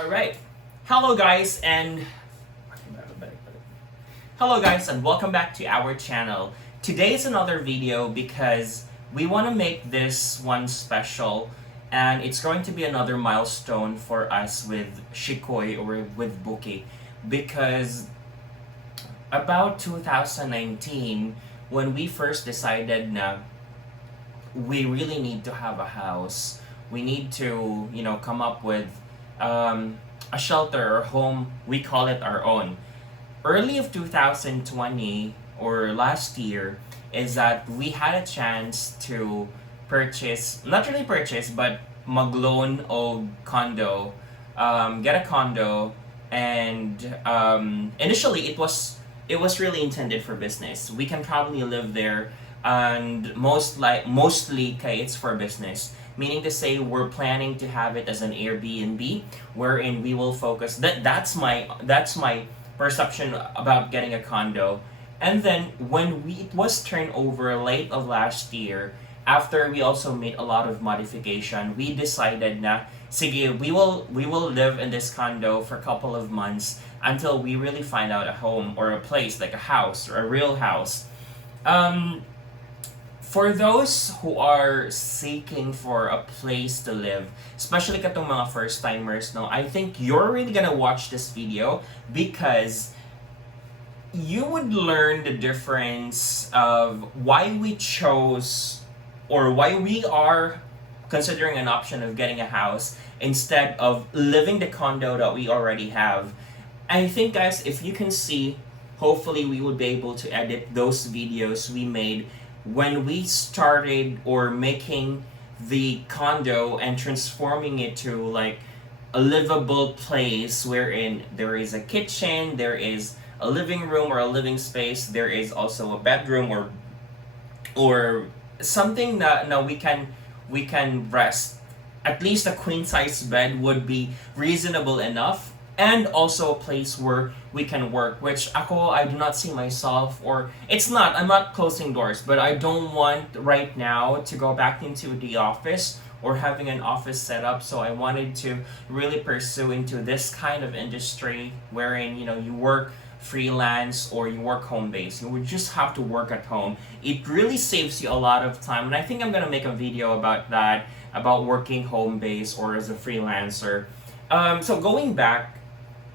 All right. Hello guys and welcome back to our channel. Today is another video because we want to make this one special, and it's going to be another milestone for us with Shikoy or with Buki, because about 2019 when we first decided na we really need to have a house, we need to come up with a shelter or home, we call it our own. Early of 2020 or last year is that we had a chance to purchase, not really purchase, but magloan o condo, get a condo, and initially it was really intended for business. We can probably live there, and mostly kay it's for business. Meaning to say, we're planning to have it as an Airbnb, wherein we will focus. That's my perception about getting a condo. And then when it was turned over late of last year, after we also made a lot of modification, we decided na sige, we will live in this condo for a couple of months until we really find out a home or a place, like a house or a real house. For those who are seeking for a place to live, especially katong mga first timers, no, I think you're really gonna watch this video because you would learn the difference of why we chose or why we are considering an option of getting a house instead of living the condo that we already have. I think, guys, if you can see, hopefully we will be able to edit those videos we made when we started or making the condo and transforming it to like a livable place wherein there is a kitchen, there is a living room or a living space, there is also a bedroom or something that now we can rest. At least a queen size bed would be reasonable enough, and also a place where we can work, which I do not see myself, or I'm not closing doors, but I don't want right now to go back into the office or having an office set up. So I wanted to really pursue into this kind of industry wherein you work freelance or you work home base. You would just have to work at home. It really saves you a lot of time, and I think I'm gonna make a video about that, about working home base or as a freelancer. So going back,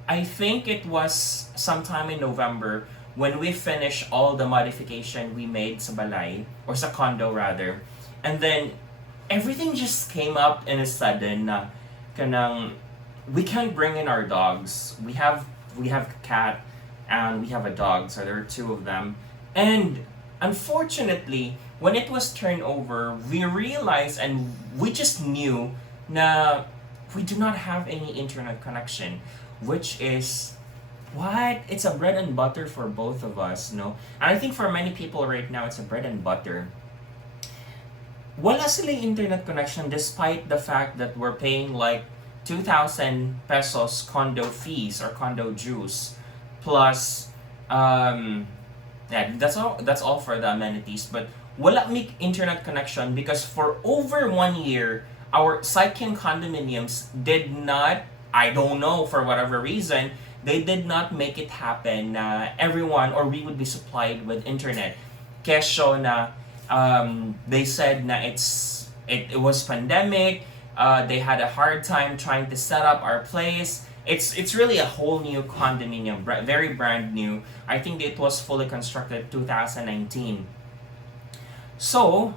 I think it was sometime in November when we finished all the modification we made sa balay, or sa condo rather. And then everything just came up in a sudden na kanang we can't bring in our dogs. We have a cat and we have a dog, so there are two of them. And unfortunately, when it was turned over, we realized and we just knew na we do not have any internet connection, which is what it's a bread and butter for both of us, no? And I think for many people right now, it's a bread and butter. Wala silang internet connection despite the fact that we're paying like 2,000 pesos condo fees or condo dues, plus that's all for the amenities. But wala mi internet connection because for over 1 year, our Saikin condominiums did not, I don't know, for whatever reason, they did not make it happen na everyone or we would be supplied with internet. Kesyo na they said na it was pandemic, they had a hard time trying to set up our place. It's really a whole new condominium, very brand new. I think it was fully constructed 2019. So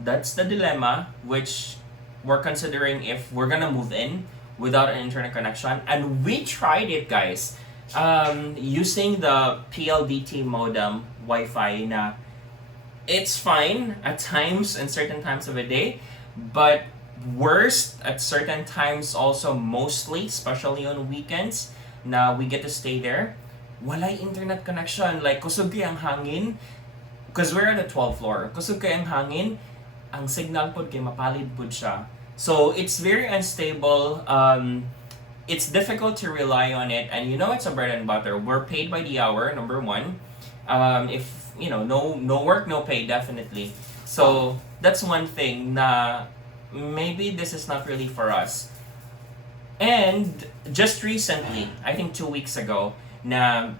that's the dilemma, which we're considering if we're gonna move in without an internet connection. And we tried it, guys, using the PLDT modem Wi-Fi na it's fine at times and certain times of the day, but worst at certain times also, mostly, especially on weekends na we get to stay there. Walay internet connection, like kusog kay ang hangin, because we're on the 12th floor, kusog kay ang hangin, ang signal pod kay mapalid pod siya. So it's very unstable. It's difficult to rely on it, and it's a bread and butter. We're paid by the hour, number one. If no work, no pay, definitely. So that's one thing na maybe this is not really for us. And just recently, I think 2 weeks ago, na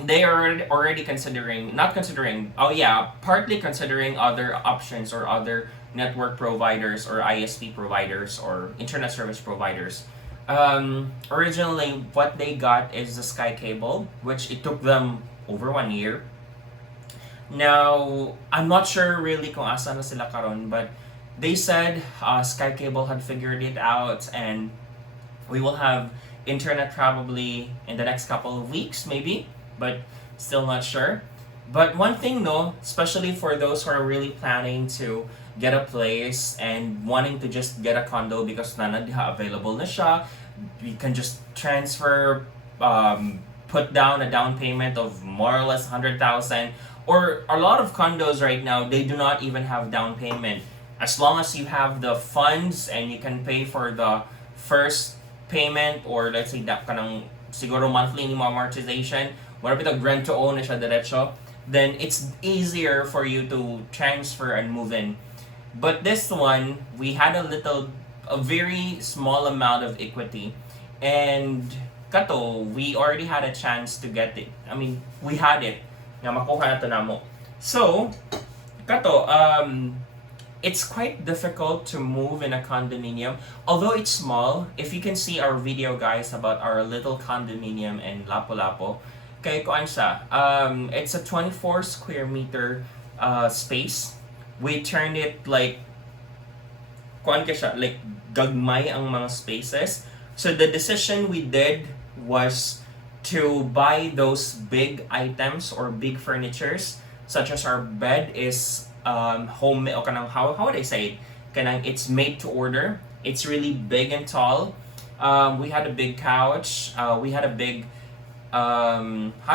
they are already considering, not considering, oh yeah, partly considering other options or other network providers or ISP providers or internet service providers. Originally, what they got is the Sky Cable, which it took them over 1 year. Now, I'm not sure really kung asa na sila karon, but they said Sky Cable had figured it out and we will have internet probably in the next couple of weeks, maybe, but still not sure. But one thing, no, especially for those who are really planning to get a place and wanting to just get a condo because nana diha available na siya, you can just transfer, put down a down payment of more or less 100,000. Or a lot of condos right now, they do not even have down payment. As long as you have the funds and you can pay for the first payment, or let's say that kanang siguro monthly ni mo amortization, wala bitag rent to own na siya diretso, then it's easier for you to transfer and move in. But this one, we had a very small amount of equity, and kato, we already had a chance to get it. I mean, we had it. Nga makuha na to namo. So, kato, it's quite difficult to move in a condominium. Although it's small, if you can see our video, guys, about our little condominium in Lapu-Lapu, kay kuan siya, it's a 24 square meter space. We turned it like, kuan ka siya, like gagmay ang mga spaces. So the decision we did was to buy those big items or big furnitures, such as our bed is home, o kanang, how would I say it? Kanang it's made to order. It's really big and tall. We had a big couch. We had a big how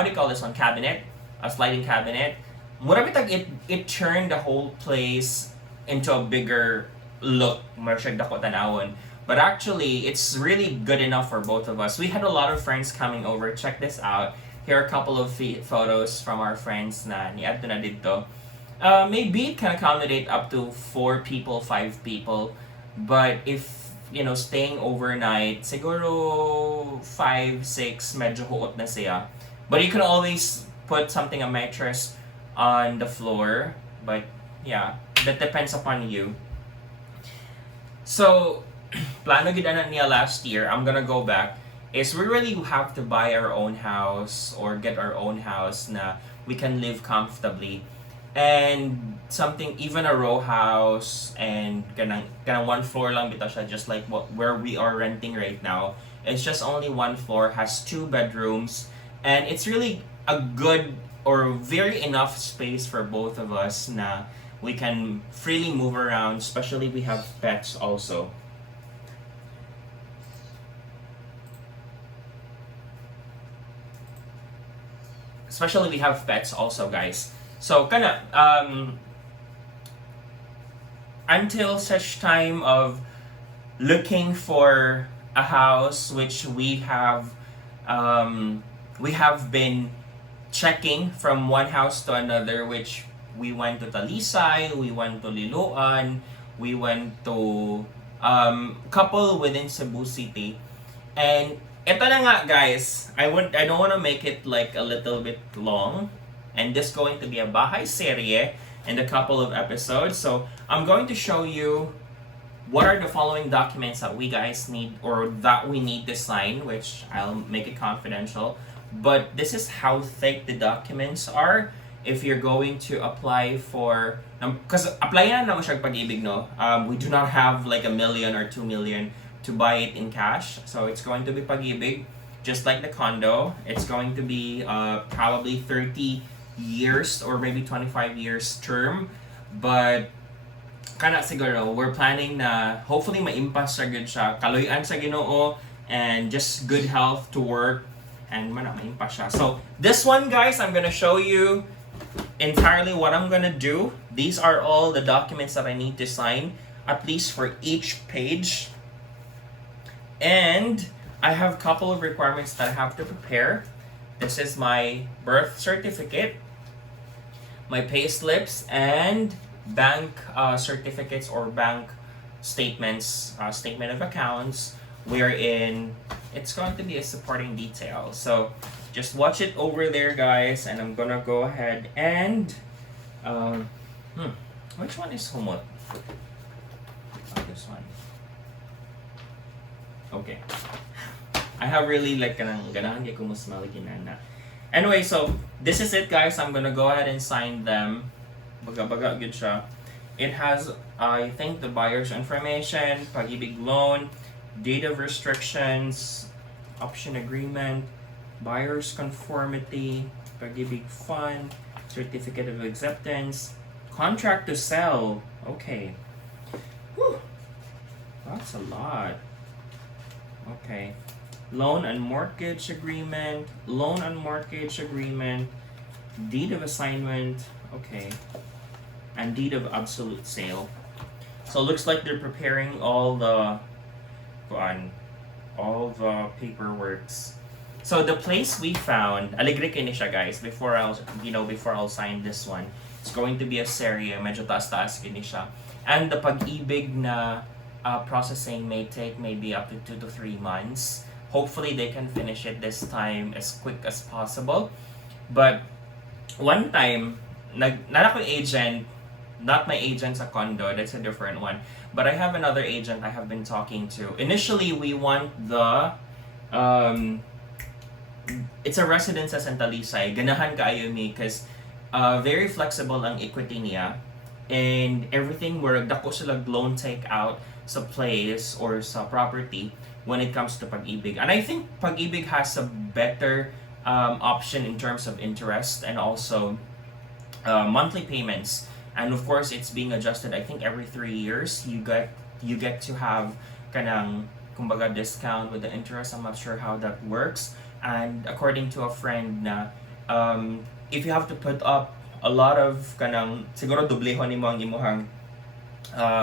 do you call this one? Cabinet, a sliding cabinet. Mura bitag it turned the whole place into a bigger look. Marsyag dako tanawon. But actually, it's really good enough for both of us. We had a lot of friends coming over. Check this out. Here are a couple of photos from our friends na niadto na dito. Maybe it can accommodate up to 4 people, 5 people. But if, staying overnight, siguro 5, 6, medyo huot na siya. But you can always put something, a mattress, on the floor. But yeah, that depends upon you. So, plano gid na niya last year, I'm gonna go back, is we really have to buy our own house or get our own house na we can live comfortably. And something, even a row house, and kanang one floor lang bitaw siya, just like where we are renting right now. It's just only one floor, has 2 bedrooms, and it's really a good or very enough space for both of us na we can freely move around, especially we have pets also. Especially we have pets also, guys. So kana until such time of looking for a house, which we have been checking from one house to another, which we went to Talisay, we went to Liloan, we went to couple within Cebu City. And ito na nga, guys, I don't want to make it like a little bit long, and this is going to be a bahay serye and a couple of episodes. So I'm going to show you what are the following documents that we guys need or that we need to sign, which I'll make it confidential. But this is how thick the documents are if you're going to apply for, because applyan na naman siya pag-ibig, no? We do not have like 1 million or 2 million to buy it in cash. So it's going to be pag-ibig, just like the condo. It's going to be probably 30 years or maybe 25 years term. But kana siguro, we're planning na hopefully maimpas sa good siya, kaloyan sa Ginoo, and just good health to work, and maimpas siya. So this one, guys, I'm gonna show you entirely what I'm gonna do. These are all the documents that I need to sign, at least for each page. And I have a couple of requirements that I have to prepare. This is my birth certificate, my pay slips, and bank certificates or bank statements, statement of accounts, wherein it's going to be a supporting detail. So just watch it over there, guys, and I'm gonna go ahead and um, which one is humot? Oh, this one. Okay. I have really like ganahan kay ko mas maliginana. Anyway, so this is it, guys. I'm gonna go ahead and sign them. Baga good siya. It has, I think, the buyer's information, pag-ibig loan, date of restrictions, option agreement, buyer's conformity, pag-ibig fund, certificate of acceptance, contract to sell. Okay. Whew. That's a lot. Okay. Loan and mortgage agreement, deed of assignment, okay, and deed of absolute sale. So it looks like they're preparing all the paperworks. So the place we found, alegre kini siya, guys, before I'll sign this one. It's going to be a serie, medyo taas-taas kini siya. And the pag-ibig na processing may take maybe up to 2 to 3 months. Hopefully they can finish it this time as quick as possible. But one time, not ako agent, not my agent sa condo, that's a different one. But I have another agent I have been talking to. Initially, we want the it's a residence sa Santa Lisay. Ganahan kaayo mi because very flexible ang equity niya. And everything where dako sila loan take out sa place or sa property when it comes to pag-ibig. And I think pag-ibig has a better option in terms of interest and also monthly payments. And of course, it's being adjusted. I think every 3 years you get to have kanang kumbaga discount with the interest. I'm not sure how that works. And according to a friend na if you have to put up a lot of kanang siguro dublehon nimo ang imong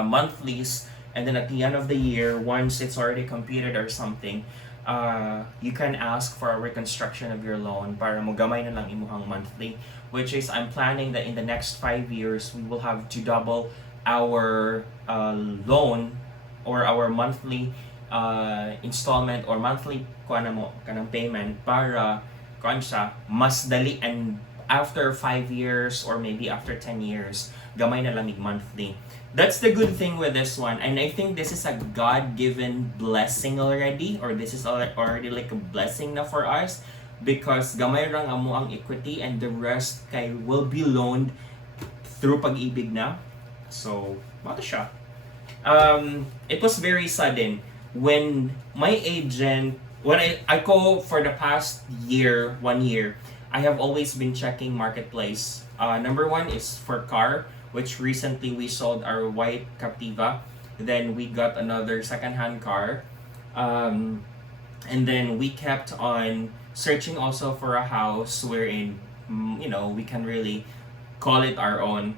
monthlies, and then at the end of the year, once it's already computed or something, you can ask for a reconstruction of your loan para mo gamay na lang imuhang monthly, which is I'm planning that in the next 5 years we will have to double our loan or our monthly installment or monthly kanang payment para siya mas dali, and after 5 years or maybe after 10 years gamay na lang monthly. That's the good thing with this one, and I think this is a God-given blessing already, or this is already like a blessing na for us, because gamay rang amo ang equity and the rest kay will be loaned through pag-ibig na. So, mata siya. It was very sudden when my agent, when I go for the past year, 1 year, I have always been checking marketplace. Number one is for car, which recently we sold our white Captiva. Then we got another second-hand car. And then we kept on searching also for a house wherein, we can really call it our own.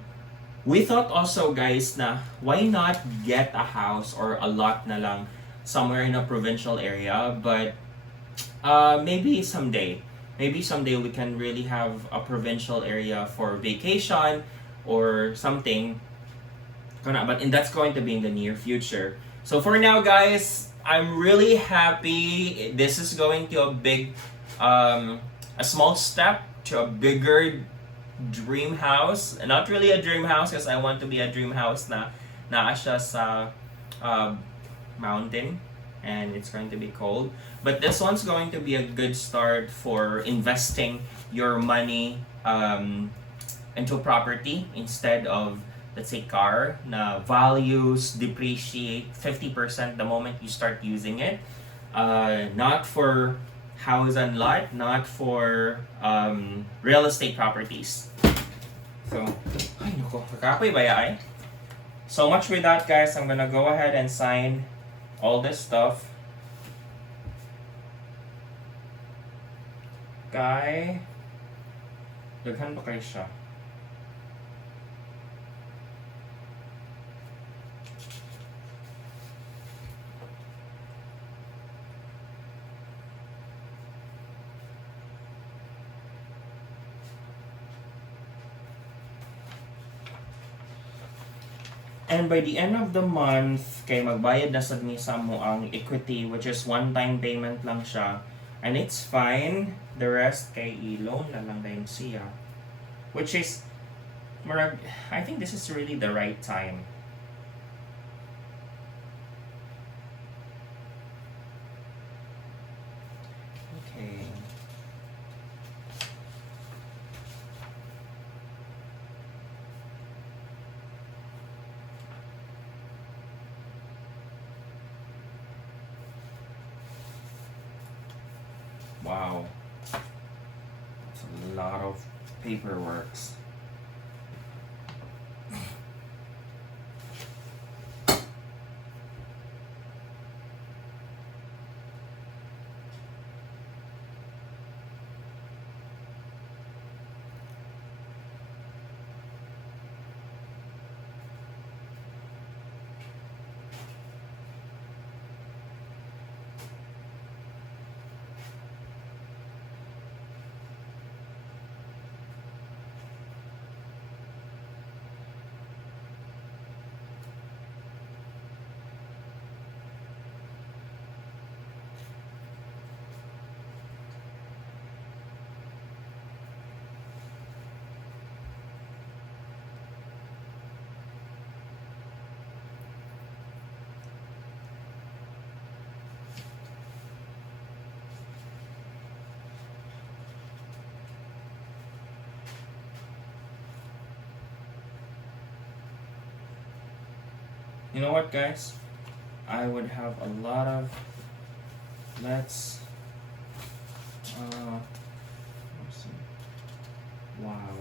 We thought also, guys, na why not get a house or a lot na lang somewhere in a provincial area, but maybe someday we can really have a provincial area for vacation or something, but that's going to be in the near future. So for now, guys, I'm really happy. This is going to a small step to a bigger dream house. Not really a dream house because I want to be a dream house na siya sa mountain and it's going to be cold. But this one's going to be a good start for investing your money into property instead of, let's say, car na values depreciate 50% the moment you start using it. Not for house and lot, not for real estate properties. So, ay nako, kakapoy ba ya? So much with that, guys. I'm gonna go ahead and sign all this stuff. Kay, daghan ba kayo siya? And by the end of the month, kay magbayad na sad mi sa mo ang equity, which is one-time payment lang siya. And it's fine. The rest kay i-loan na lang din siya. Which is, I think this is really the right time. Okay. Wow. That's a lot of paperwork. You know what, guys? I would have a lot of. Let's see. Wow.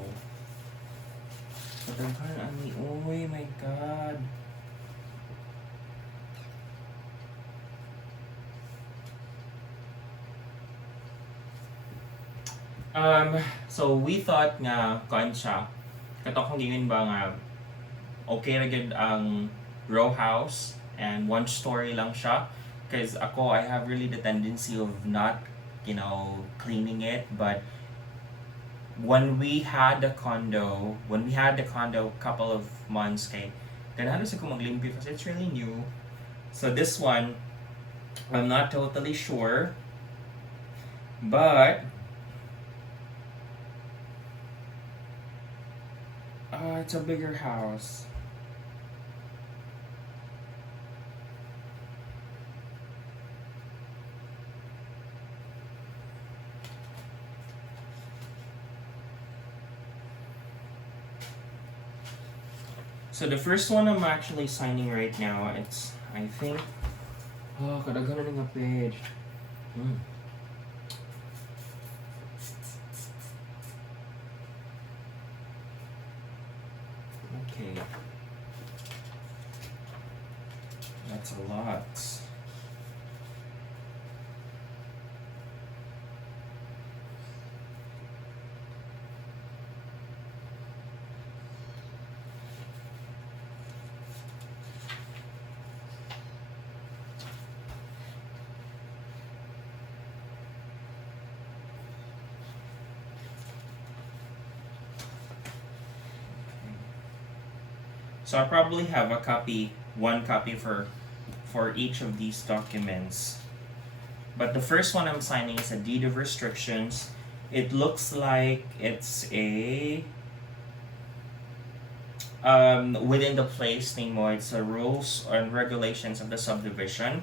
Patangkan ani. Oh my God. So we thought nga kuan siya. Katong gimin ba nga okay ra gyud ang row house and one story lang siya, because ako, I have really the tendency of not, cleaning it. But when we had the condo couple of months kay ganahan sa ko maglimpyo kasi it's really new. So this one, I'm not totally sure, but it's a bigger house. So the first one I'm actually signing right now, it's, I think, kadaghan na nga page. Okay. That's a lot. So I probably have one copy for each of these documents. But the first one I'm signing is a deed of restrictions. It looks like it's a within the place name mo, it's a rules and regulations of the subdivision.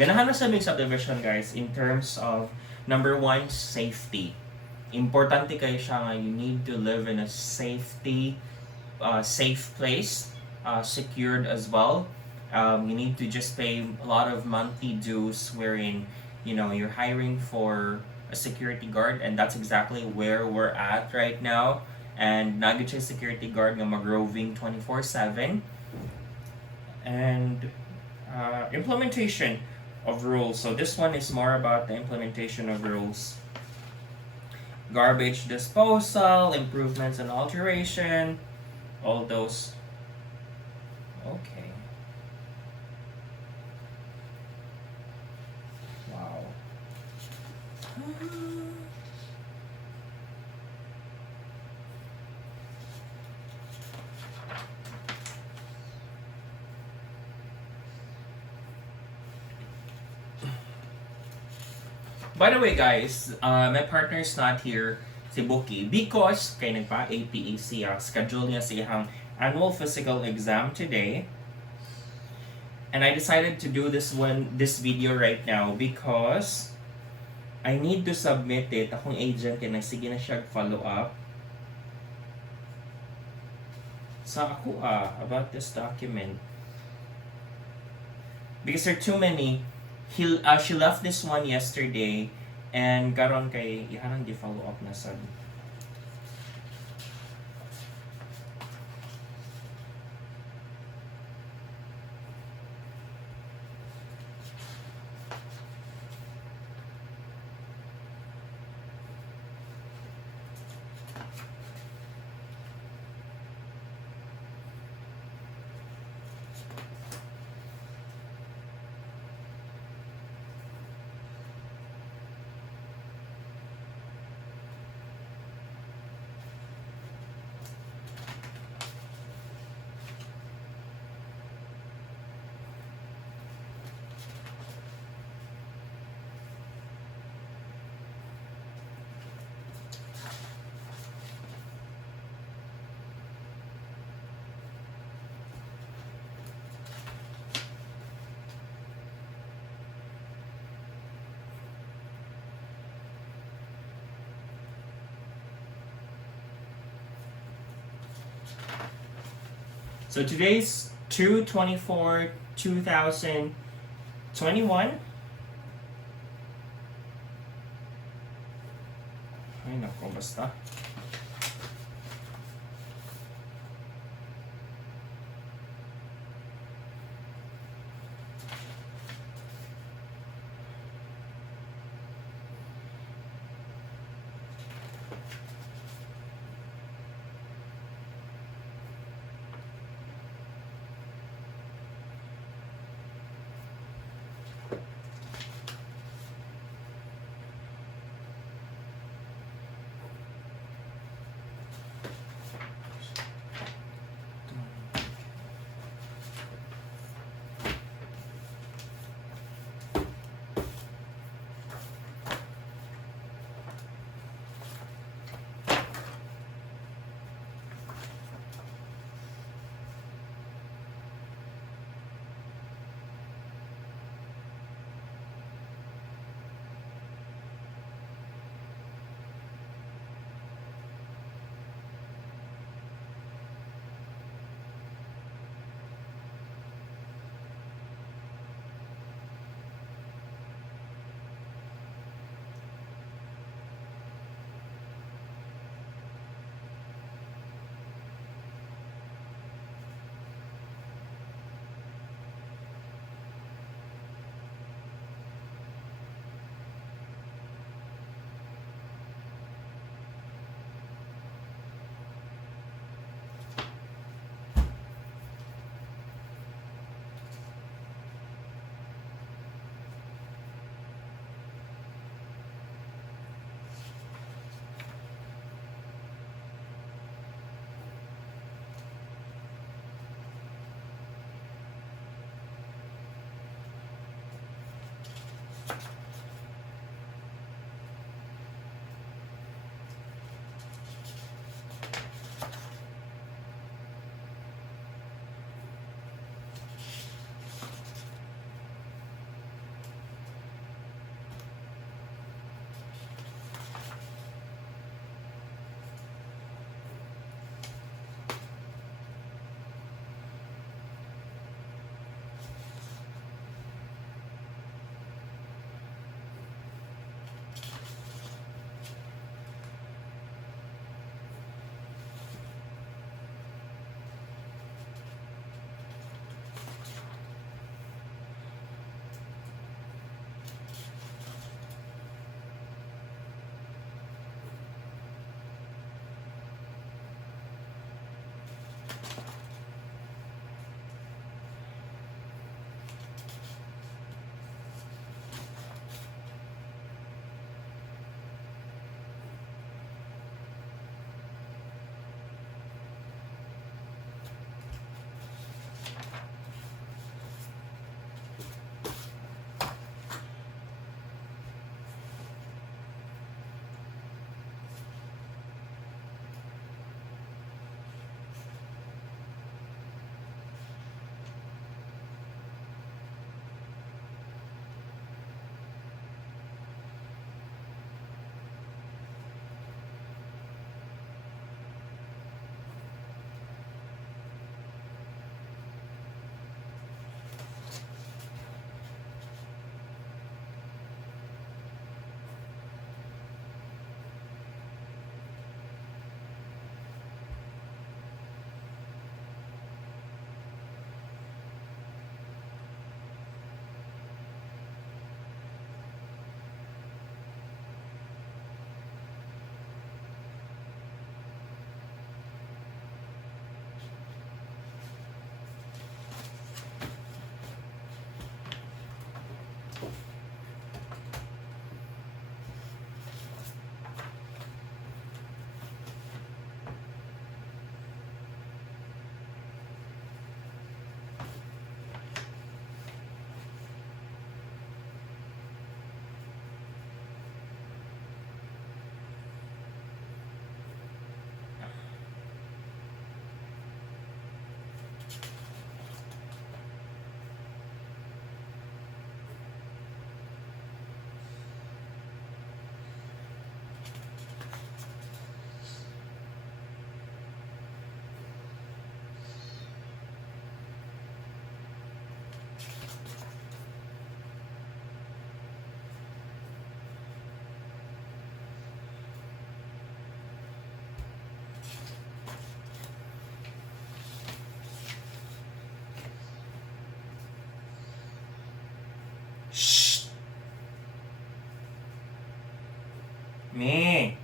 Ganahan na sa big subdivision, guys, in terms of number one, safety. Importante kayo siya nga, you need to live in a safe place, secured as well. You need to just pay a lot of monthly dues, wherein you're hiring for a security guard, and that's exactly where we're at right now. And nagit siya security guard nga mag-roving 24/7. And implementation of rules. So this one is more about the implementation of rules. Garbage disposal, improvements and alteration, all those. Okay. Wow. By the way, guys, my partner's not here, si Buki, because kay nagpa-APE siya, schedule niya siyang annual physical exam today. And I decided to do this video right now because I need to submit it. Akong agent kay nagsige na siya follow up sa ako about this document. Because there are too many. She left this one yesterday and karon kay ihanang di follow up na sad. So today's 2/24/2021. Ay nako, basta. Me.